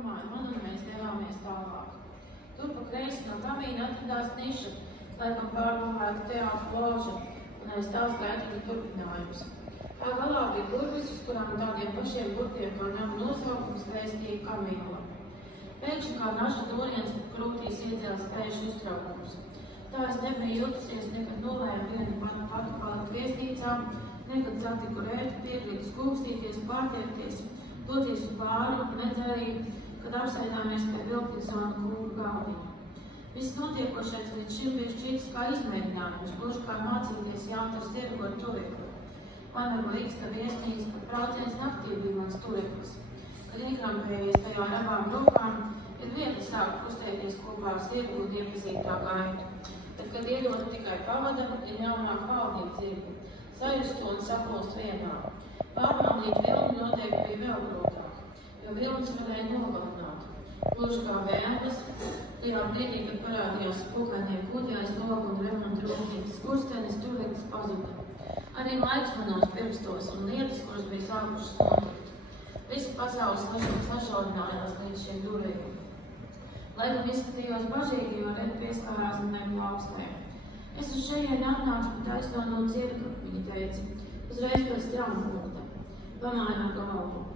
domāja man, un mēs devāmies tālāk. Tur pa kreisi no kamīna atradās niša, laikam pārbūvēta teātra loža, un aiz tās gaidīja turpinājums. Tā galā bija durvis, uz kurām tādiem pašiem burtiem kā nama nosaukums vēstīja Kamila. Pēkšņi kā naša doriens, kad krūtīs iedzēlas pēkšņi uztraukums. Tā es nebiju jutusies, nekad nolēmu vienu pati palikt viesnīcā, nekad satiku rēt, piekrītu skūpstīties, pārtiekties, doties uz bāru, nedz arī, kad apsēdāmies pie Vilkinsona kunga galdiņa. Viss notiekošais līdz šim bija šķīts kā izmēģinājums, gluži kā mācīties jautars ierakot turekli. Vanagu iksta viesnīca, kad brauciens naktī bija mans tureklis. Kad iekrampējies tajā ar abām rokām, ir viegli sākt kustēties kopā ar sirgu un iepazīt tā gaitu. Bet, kad iedot tikai pavada, ir jānāk valdīt dzirdi, sajust un sapulst vienā. Pārvaldīt vilni noteikti bija vēl grūtāk, jo vilnis varēja nogalināt. Gluži kā vēlas, tajā brīdī, kad parādījās spūkainie kuģais, logu un remontu rūpnīcas skurstenis, tureklis pazuda. Arī laiks manos pirkstos un lietas, kuras bija sākušas notikt. Visa pasaules sašaurinājās līdz šiem durvīm. Laikam izskatījos bažīgi, jo reti pieskārās manai plauksmē. Es uz šejieni atnācu pat aizto no cirka, viņa teica, uzreiz pēc traumpunkta. Pamājām galvu.